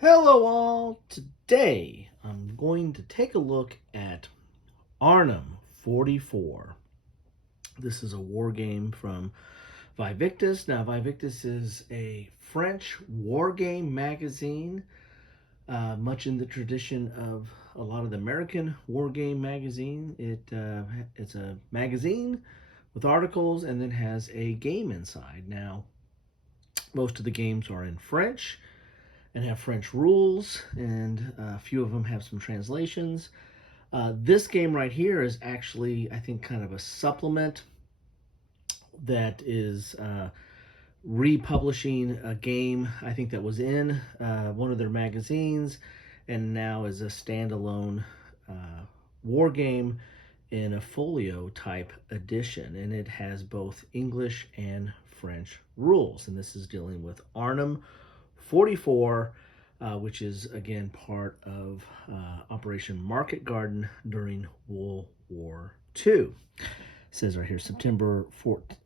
Hello all! Today I'm going to take a look at Arnhem 44. This is a war game from Vae Victis. Now, Vae Victis is a French war game magazine, much in the tradition of a lot of the American war game magazine. It's a magazine with articles and then has a game inside. Now, most of the games are in French and have French rules, and a few of them have some translations. This game right here is actually, I think, kind of a supplement that is republishing a game, I think, that was in one of their magazines and now is a standalone war game in a folio type edition. And it has both English and French rules. And this is dealing with Arnhem 44, which is again part of Operation Market Garden during World War II. It says right here, September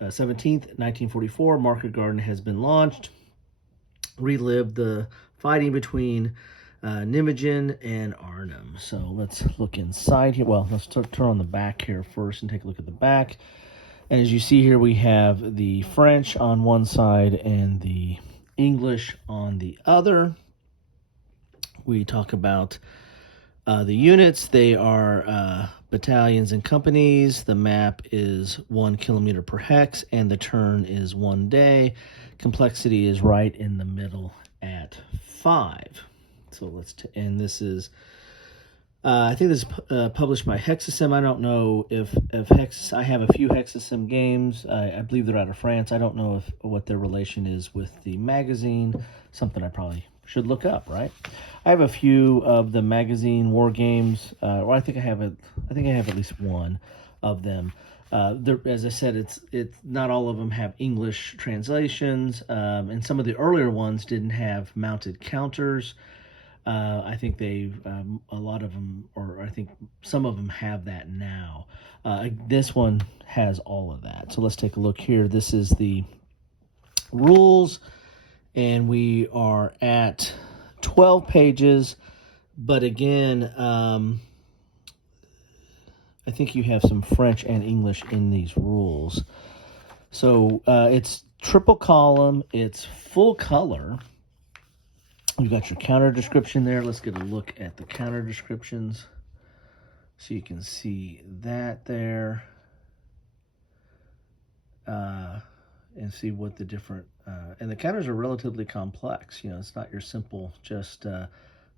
17th, 1944, Market Garden has been launched. Relived the fighting between Nijmegan and Arnhem. So let's look inside here. Well, let's turn on the back here first and take a look at the back. And as you see here, we have the French on one side and the English on the other. We talk about the units. They are battalions and companies. The map is 1 kilometer per hex, and the turn is 1 day. Complexity is right in the middle at 5. So and this is, I think this is published by Hexasim. I don't know if I have a few Hexasim games. I believe they're out of France. I don't know what their relation is with the magazine. Something I probably should look up, right? I have a few of the magazine war games. Well, I think I have at least one of them. As I said, it's not all of them have English translations, and some of the earlier ones didn't have mounted counters. I think a lot of them, or I think some of them have that now. This one has all of that. So let's take a look here. This is the rules, and we are at 12 pages. But again, I think you have some French and English in these rules. So it's triple column. It's full color. You've got your counter description there. Let's get a look at the counter descriptions so you can see that there and see what the different and the counters are relatively complex. It's not your simple just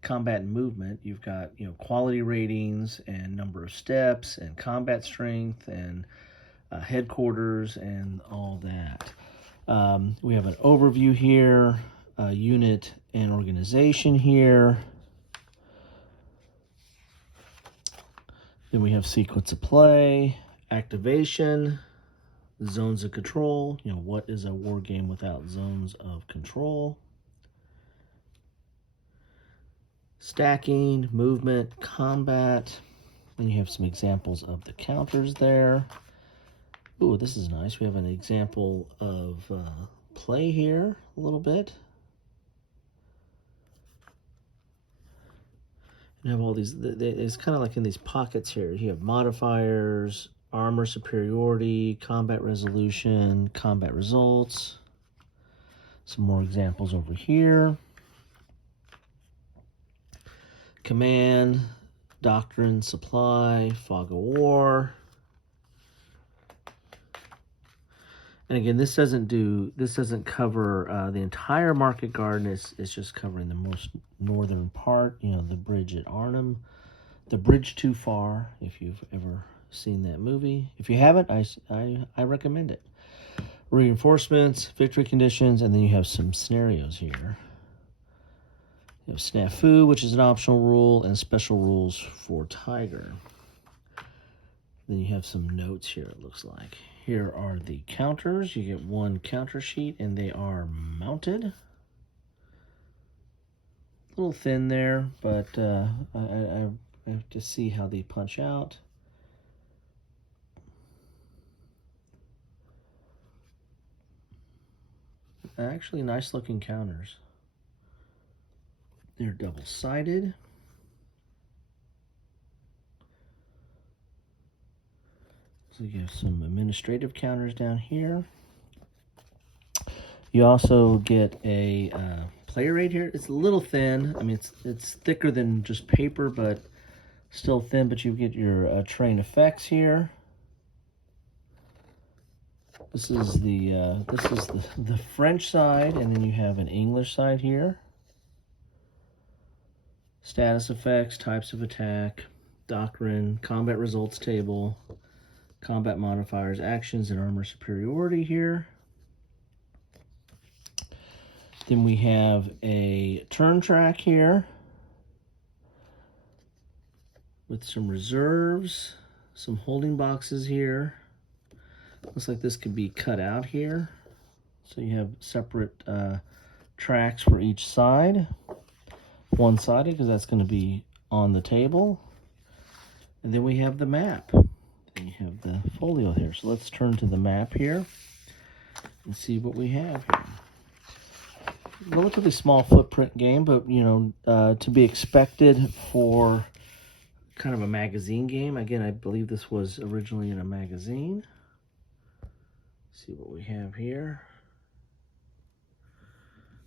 combat and movement. You've got quality ratings and number of steps and combat strength and headquarters and all that. We have an overview here, unit and organization here. Then we have sequence of play, activation, zones of control. What is a war game without zones of control? Stacking, movement, combat. Then you have some examples of the counters there. Ooh, this is nice. We have an example of play here a little bit. You have all these, it's kind of like in these pockets here. You have modifiers, armor superiority, combat resolution, combat results. Some more examples over here. Command, doctrine, supply, fog of war. And again, this doesn't cover the entire Market Garden. It's just covering the most northern part. The bridge at Arnhem, the bridge too far. If you've ever seen that movie, if you haven't, I recommend it. Reinforcements, victory conditions, and then you have some scenarios here. You have snafu, which is an optional rule, and special rules for Tiger. Then you have some notes here, it looks like. Here are the counters. You get one counter sheet, and they are mounted. A little thin there, but I have to see how they punch out. Actually, nice looking counters. They're double-sided. So you have some administrative counters down here. You also get a player aid here. It's a little thin. I mean, it's thicker than just paper, but still thin. But you get your train effects here. This is the French side, and then you have an English side here. Status effects, types of attack, doctrine, combat results table, combat modifiers, actions, and armor superiority here. Then we have a turn track here with some reserves, some holding boxes here. Looks like this could be cut out here. So you have separate tracks for each side. One-sided because that's going to be on the table. And then we have the map. And you have the folio here. So let's turn to the map here and see what we have here. Relatively small footprint game, but you know, to be expected for kind of a magazine game. Again, I believe this was originally in a magazine. See what we have here.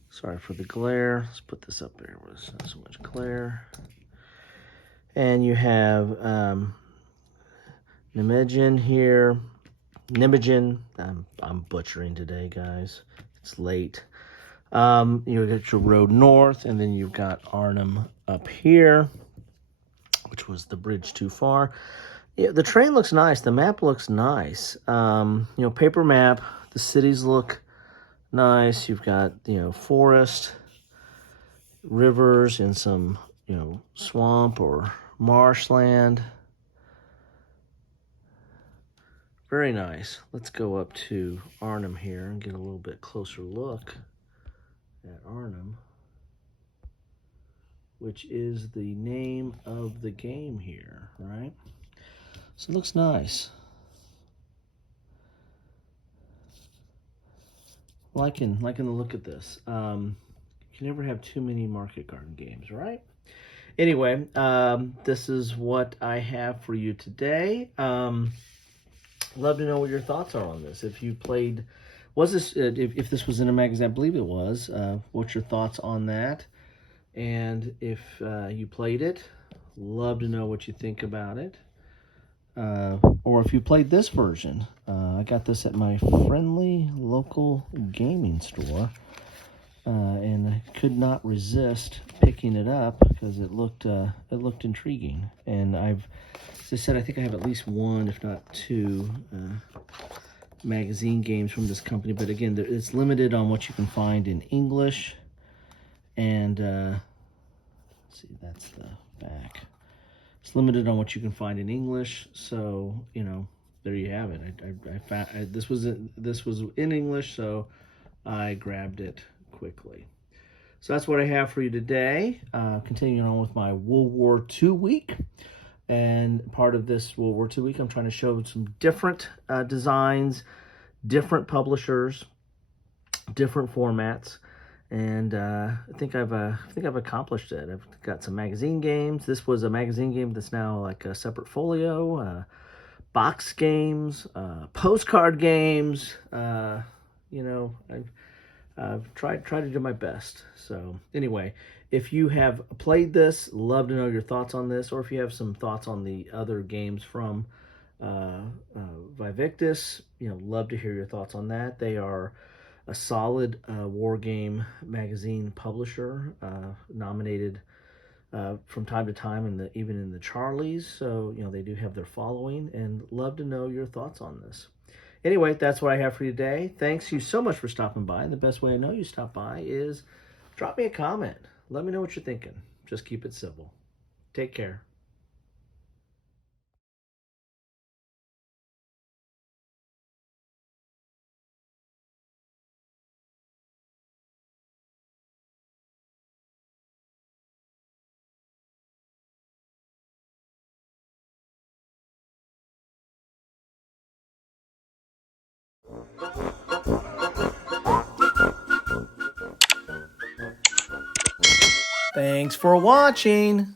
Sorry for the glare. Let's put this up there. There's not so much glare. And you have Nijmegan here. Nijmegan. I'm butchering today, guys. It's late. You got your road north, and then you've got Arnhem up here, which was the bridge too far. Yeah, the train looks nice. The map looks nice. You know, paper map. The cities look nice. You've got, you know, forest, rivers, and some, you know, swamp or marshland. Very nice. Let's go up to Arnhem here and get a little bit closer look at Arnhem, which is the name of the game here, right? So it looks nice. Liking the look at this. You can never have too many market garden games, right? Anyway, this is what I have for you today. Love to know what your thoughts are on this. If you played, was this, if this was in a magazine, I believe it was, what's your thoughts on that? And if you played it, love to know what you think about it. Or if you played this version. I got this at my friendly local gaming store, and I could not resist picking it up because it looked intriguing. And as I said, I think I have at least one, if not two, magazine games from this company. But again, it's limited on what you can find in English. And see, that's the back. It's limited on what you can find in English, so you know, there you have it. I found this was in English, so I grabbed it quickly. So that's what I have for you today. Continuing on with my World War II week, and part of this World War II week, I'm trying to show some different designs, different publishers, different formats. And I think I've accomplished it. I've got some magazine games. This was a magazine game that's now like a separate folio, box games, postcard games. You know, I've tried to do my best. So anyway, if you have played this, love to know your thoughts on this, or if you have some thoughts on the other games from Vae Victis, you know, love to hear your thoughts on that. They are a solid war game magazine publisher, nominated from time to time even in the Charlies. So, you know, they do have their following, and love to know your thoughts on this. Anyway, that's what I have for you today. Thanks you so much for stopping by. And the best way I know you stop by is drop me a comment. Let me know what you're thinking. Just keep it civil. Take care. Thanks for watching.